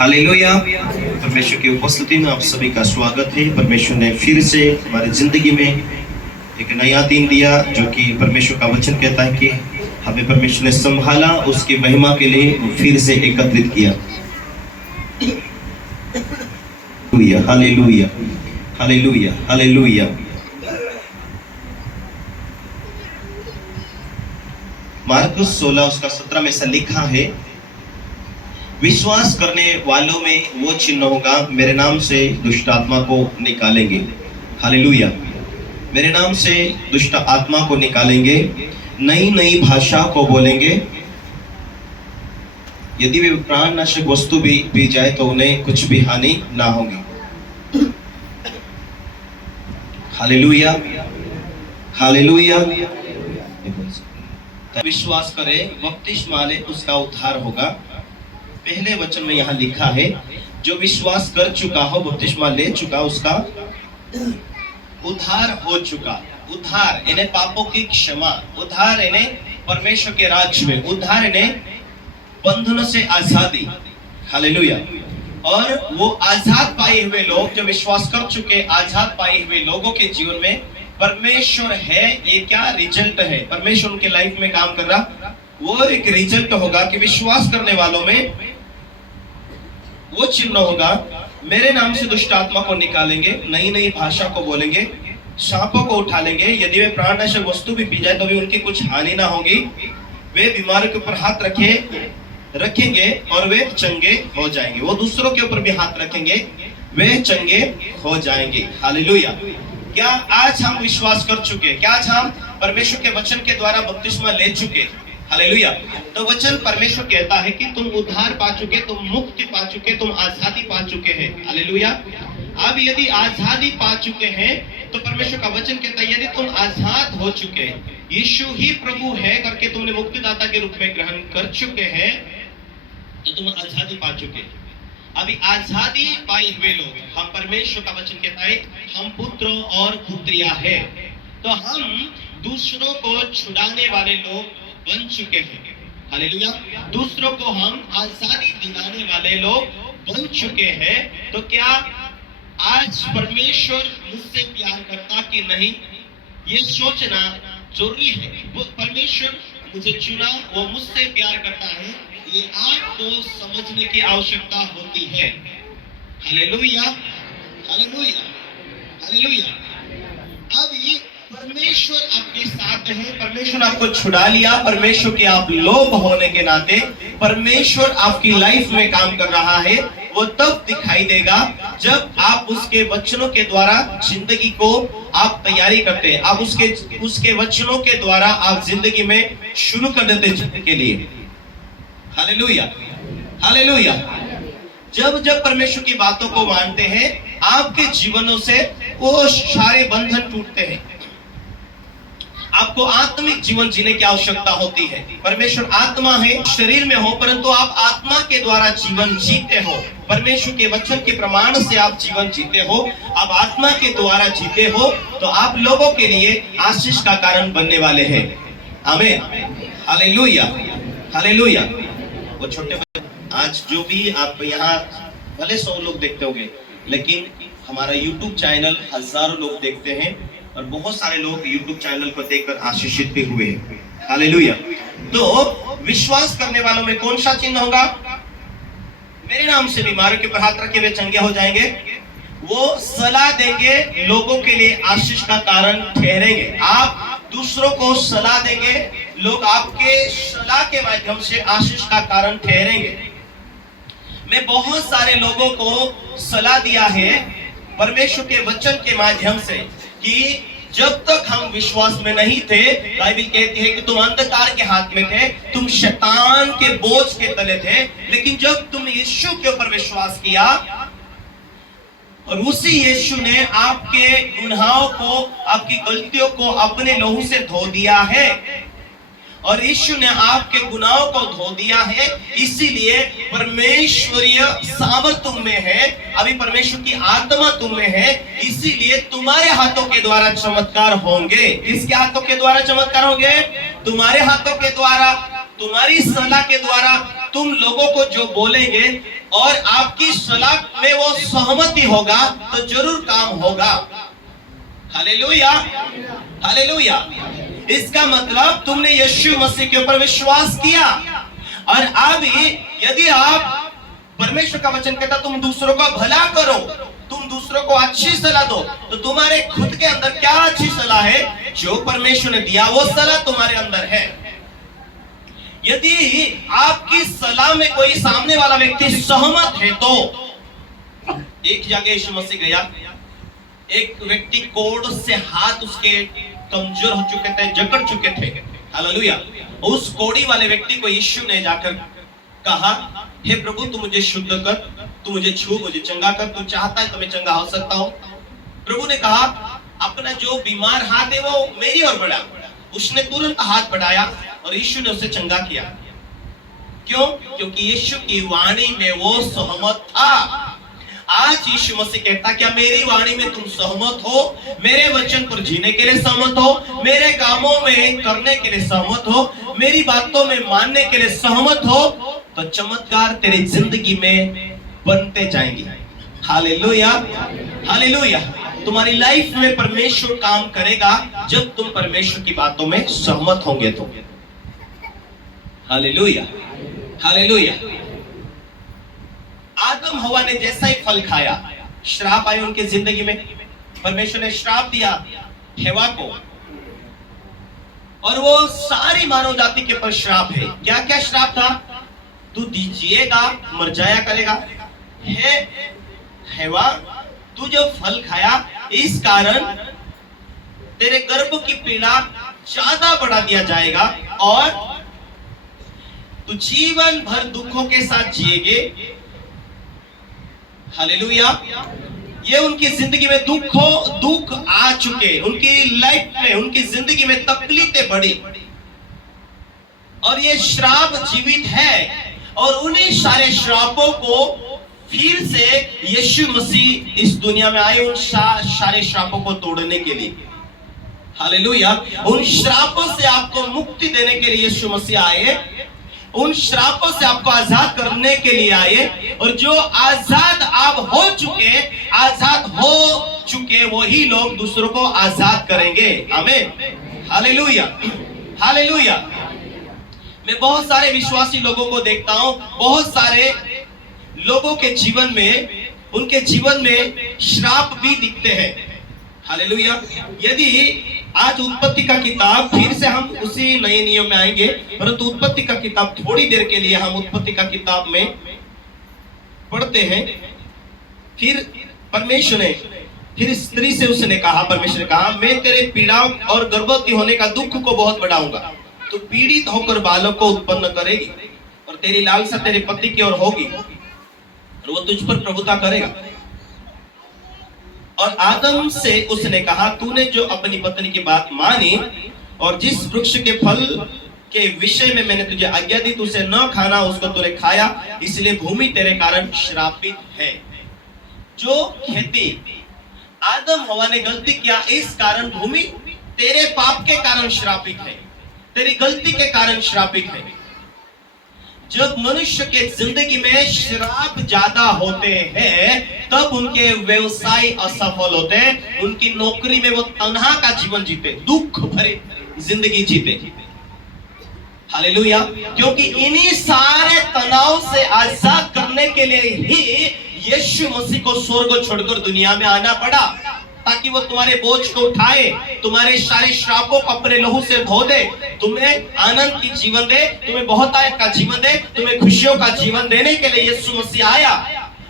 Hallelujah. परमेश्वर की उपस्थिति में आप सभी का स्वागत है। परमेश्वर ने फिर से हमारी जिंदगी में एक नया दिन दिया, जो कि परमेश्वर का वचन कहता है कि हमें परमेश्वर ने संभाला, उसकी महिमा के लिए फिर से एकत्रित किया। Hallelujah, hallelujah, hallelujah. मार्कुस 16 उसका 17 में ऐसा लिखा है, विश्वास करने वालों में वो चिन्ह होगा, मेरे नाम से दुष्ट आत्मा को निकालेंगे। हालेलुया। मेरे नाम से दुष्ट आत्मा को निकालेंगे, नई नई भाषा को बोलेंगे, यदि वे प्राणनाशक वस्तु भी पी जाए तो उन्हें कुछ भी हानि ना होगी। Hallelujah, hallelujah. विश्वास करे, बपतिस्मा ले, उसका उद्धार होगा। पहले वचन में यहाँ लिखा है, जो विश्वास कर चुका हो, बपतिस्मा ले चुका, उसका उद्धार हो चुका। उद्धार यानी पापों की क्षमा, उद्धार यानी परमेश्वर के राज्य में, उद्धार यानी बंधनों से आजादी। हालेलुया। और वो आजाद पाए हुए लोग, जो विश्वास कर चुके आजाद पाए हुए लोगों के जीवन में परमेश्वर है, ये क्या रिजल्ट है? परमेश्वर उनके लाइफ में काम कर रहा, वो एक रिजल्ट होगा कि विश्वास करने वालों में वो चिन्ह होगा, मेरे नाम से दुष्ट आत्मा को निकालेंगे, नई नई भाषा को बोलेंगे, सांपों को उठा लेंगे, यदि वे प्राणनाशक वस्तु भी पी जाए तो भी उनकी कुछ हानि ना होगी। वे बीमारों के ऊपर हाथ रखेंगे और वे चंगे हो जाएंगे। वो दूसरों के ऊपर भी हाथ रखेंगे, वे चंगे हो जाएंगे। हालेलुया। क्या आज हम विश्वास कर चुके? क्या आज हम परमेश्वर के वचन के द्वारा बपतिस्मा ले चुके? हालेलुया। तो वचन परमेश्वर कहता है कि तुम उद्धार पा चुके, तुम मुक्ति पा चुके, तुम आजादी पा चुके हैं। हालेलुया। अब यदि आजादी पा चुके हैं तो परमेश्वर का वचन कहता है, यदि तुम आजाद हो चुके, यीशु ही प्रभु है करके तुमने मुक्तिदाता के रूप में ग्रहण कर चुके हैं, तो तुम आजादी पा चुके। अभी आजादी पाए हुए लोग, हम परमेश्वर का वचन कहता है, हम पुत्र और पुत्रियां हैं। तो हम दूसरों को छुड़ाने वाले लोग बन चुके हैं। हालेलुया। दूसरों को हम आजादी दिलाने वाले लोग बन चुके हैं। तो क्या आज परमेश्वर मुझसे प्यार करता कि नहीं, ये सोचना जरूरी है। वो परमेश्वर मुझे चुना, वो मुझसे प्यार करता है, ये आपको समझने की आवश्यकता होती है। Hallelujah, hallelujah, hallelujah. अब ये परमेश्वर आपके साथ है, परमेश्वर आपको छुड़ा लिया, परमेश्वर के आप लोग होने के नाते परमेश्वर आपकी लाइफ में काम कर रहा है। वो तब दिखाई देगा जब आप उसके वचनों के द्वारा जिंदगी को आप तैयारी करते हैं, आप उसके वचनों के द्वारा आप जिंदगी में शुरू कर देते जीने के लिए। Hallelujah, hallelujah. जब जब परमेश्वर की बातों को मानते हैं, आपके जीवनों से वो सारे बंधन टूटते हैं। आपको आत्मिक जीवन जीने की आवश्यकता होती है। परमेश्वर आत्मा है, शरीर में हो, परंतु आप आत्मा के द्वारा जीवन जीते हो। परमेश्वर के वचन के प्रमाण से आप जीवन जीते हो, आप आत्मा के द्वारा जीते हो, तो आप लोगों के लिए आशीष का कारण बनने वाले हैं। आमीन। Hallelujah, hallelujah. वो छोटे बच्चे, आज जो भी आप यहाँ भले 100 लोग देखते होंगे, लेकिन हमारा YouTube चैनल हजारों लोग देखते हैं और बहुत सारे लोग YouTube चैनल को देखकर आशीषित भी हुए हैं। हालेलुया। तो विश्वास करने वालों में कौन सा चिन्ह होगा? मेरे नाम से बीमारों के ऊपर हाथ रखे वे चंगे हो जाएंगे। वो सलाह देंगे, लोगों के लिए आशीष का कारण ठहरेंगे। आप दूसरों को सलाह देंगे, लोग आपके सलाह के माध्यम से आशीष का कारण ठहरेंगे। मैं बहुत सारे लोगों को सलाह दिया है परमेश्वर के वचन के माध्यम से कि जब तक हम विश्वास में नहीं थे, बाइबल कहती है कि तुम अंधकार के हाथ में थे, तुम शैतान के बोझ के तले थे, लेकिन जब तुम यीशु के ऊपर विश्वास किया और उसी यीशु ने आपके गुनाहों को, आपकी गलतियों को अपने लहू से धो दिया है, और यीशु ने आपके गुनाहों को धो दिया है, इसीलिए परमेश्वरीय सामर्थ तुम में है। अभी परमेश्वर की आत्मा तुम में है, इसीलिए तुम्हारे हाथों के द्वारा चमत्कार होंगे। किसके हाथों के द्वारा चमत्कार होंगे? तुम्हारे हाथों के द्वारा, तुम्हारी सलाह के द्वारा तुम लोगों को जो बोलेंगे और आपकी सलाह में वो सहमति होगा तो जरूर काम होगा। Hallelujah, hallelujah. इसका मतलब तुमने यीशु मसीह के ऊपर विश्वास किया, और अब यदि आप, परमेश्वर का वचन कहता तुम दूसरों का भला करो, तुम दूसरों को अच्छी सलाह दो, तो तुम्हारे खुद के अंदर क्या अच्छी सलाह है? जो परमेश्वर ने दिया वो सलाह तुम्हारे अंदर है। यदि आपकी सलाह में कोई सामने वाला व्यक्ति सहमत है तो, एक जगह यीशु मसीह गया, एक व्यक्ति कोड़ से हाथ उसके कमजोर हो चुके थे, जकड़ चुके थे। हालेलुया। उस कोड़ी वाले व्यक्ति को यीशु ने जाकर कहा, हे प्रभु तू मुझे शुद्ध कर, तू मुझे छू, मुझे चंगा कर, तू चाहता है तो मैं चंगा हो सकता हूं। प्रभु ने कहा अपना जो बीमार हाथ है वो मेरी ओर बढ़ा। उसने तुरंत हाथ बढ़ाया और यीशु ने उसे चंगा किया। क्यों? क्योंकि यीशु की वाणी में वो सहमत था। आज यीशु मसीह कहता, क्या मेरी वाणी में तुम सहमत हो? मेरे वचन पर जीने के लिए सहमत हो? मेरे कामों में करने के लिए सहमत हो? मेरी बातों में मानने के लिए सहमत हो? तो चमत्कार तेरी जिंदगी में बनते जाएंगे। Hallelujah, hallelujah. तुम्हारी लाइफ में परमेश्वर काम करेगा जब तुम परमेश्वर की बातों में सहमत होंगे तो। Hallelujah, hallelujah. आदम हवा ने जैसा ही फल खाया, श्राप आए उनकी जिंदगी में। परमेश्वर ने श्राप दिया हवा को, और वो सारी मानव जाति के ऊपर श्राप है। क्या क्या श्राप था? तू जिएगा, मर जाया करेगा। हे हवा, तू जो फल खाया इस कारण तेरे गर्भ की पीड़ा ज्यादा बढ़ा दिया जाएगा, और तू जीवन भर दुखों के साथ जिएगे। हालेलुया। ये उनकी जिंदगी में दुख आ चुके, उनकी लाइफ में, उनकी जिंदगी में तकलीफें बढ़ी, और ये श्राप जीवित है। और उन्हीं सारे श्रापों को फिर से यीशु मसीह इस दुनिया में आए उन सारे श्रापों को तोड़ने के लिए। हालेलुया। उन श्रापों से आपको मुक्ति देने के लिए यीशु मसीह आए, उन श्रापों से आपको आजाद करने के लिए आए। और जो आजाद आप हो चुके वही लोग दूसरों को आजाद करेंगे। आमीन, हालेलुया, हालेलुया। मैं बहुत सारे विश्वासी लोगों को देखता हूं, बहुत सारे लोगों के जीवन में, उनके जीवन में श्राप भी दिखते हैं। हालेलुया। यदि आज उत्पत्ति का किताब, फिर से हम उसी नए नियम में आएंगे, परंतु उत्पत्ति का किताब थोड़ी देर के लिए हम उत्पत्ति का किताब में पढ़ते हैं। फिर परमेश्वर ने, फिर स्त्री से उसने कहा, परमेश्वर ने कहा, मैं तेरे पीड़ा और गर्भवती होने का दुख को बहुत बढ़ाऊंगा। तो पीड़ित होकर बालक को उत्पन्न करेगी, और तेरी लालसा तेरे पति की ओर होगी, और वो तुझ पर प्रभुता करेगा। और आदम से उसने कहा, तूने जो अपनी पत्नी की बात मानी और जिस वृक्ष के फल के विषय में मैंने तुझे आज्ञा दी तू उसे न खाना, उसको तूने खाया, इसलिए भूमि तेरे कारण श्रापित है। जो खेती आदम हवा ने गलती किया, इस कारण भूमि तेरे पाप के कारण श्रापित है, तेरी गलती के कारण श्रापित है। जब मनुष्य के जिंदगी में श्राप ज्यादा होते हैं तब उनके व्यवसाय असफल होते हैं, उनकी नौकरी में वो तन्हा का जीवन जीते, दुख भरे जिंदगी जीते। हालेलुया। क्योंकि इन्हीं सारे तनाव से आजाद करने के लिए ही यीशु मसीह को स्वर्ग छोड़कर दुनिया में आना पड़ा, ताकि वो तुम्हारे बोझ को उठाए, तुम्हारे सारे श्रापों को अपने लहू से धो दे, तुम्हें आनंद की जीवन दे, तुम्हें बहुतायत का जीवन दे, तुम्हें खुशियों का जीवन देने के लिए यीशु मसीह आया।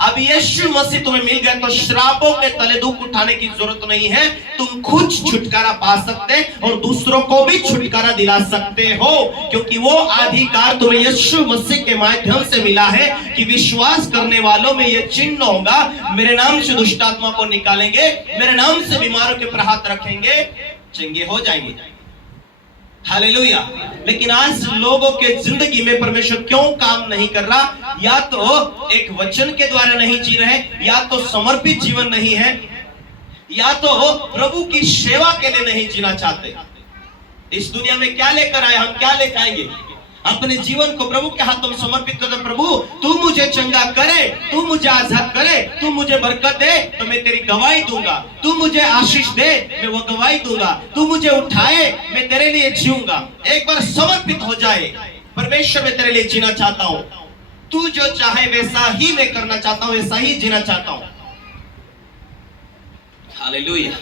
अब यीशु मसीह तुम्हें मिल गए तो श्रापों के तले दुख उठाने की जरूरत नहीं है। तुम खुद छुटकारा पा सकते और दूसरों को भी छुटकारा दिला सकते हो, क्योंकि वो अधिकार तुम्हें यीशु मसीह के माध्यम से मिला है कि विश्वास करने वालों में ये चिन्ह होगा, मेरे नाम से दुष्ट आत्मा को निकालेंगे, मेरे नाम से बीमारों के ऊपर हाथ रखेंगे, चंगे हो जाएंगे। हालेलुया। लेकिन आज लोगों के जिंदगी में परमेश्वर क्यों काम नहीं कर रहा? या तो एक वचन के द्वारा नहीं जी रहे, या तो समर्पित जीवन नहीं है, या तो प्रभु की सेवा के लिए नहीं जीना चाहते। इस दुनिया में क्या लेकर आए, हम क्या ले जाएंगे? अपने जीवन को प्रभु के हाथों में समर्पित कर दो। प्रभु तू मुझे चंगा करे, तू मुझे आजाद करे, तू मुझे बरकत दे तो मैं तेरी गवाही दूंगा, तू मुझे आशीष दे मैं वो गवाही दूंगा, तू मुझे उठाए मैं तेरे लिए जीऊंगा। एक बार समर्पित हो जाए, परमेश्वर मैं तेरे लिए जीना चाहता हूं, तू जो चाहे वैसा ही मैं करना चाहता हूं, वैसा ही जीना चाहता हूं। हालेलुया।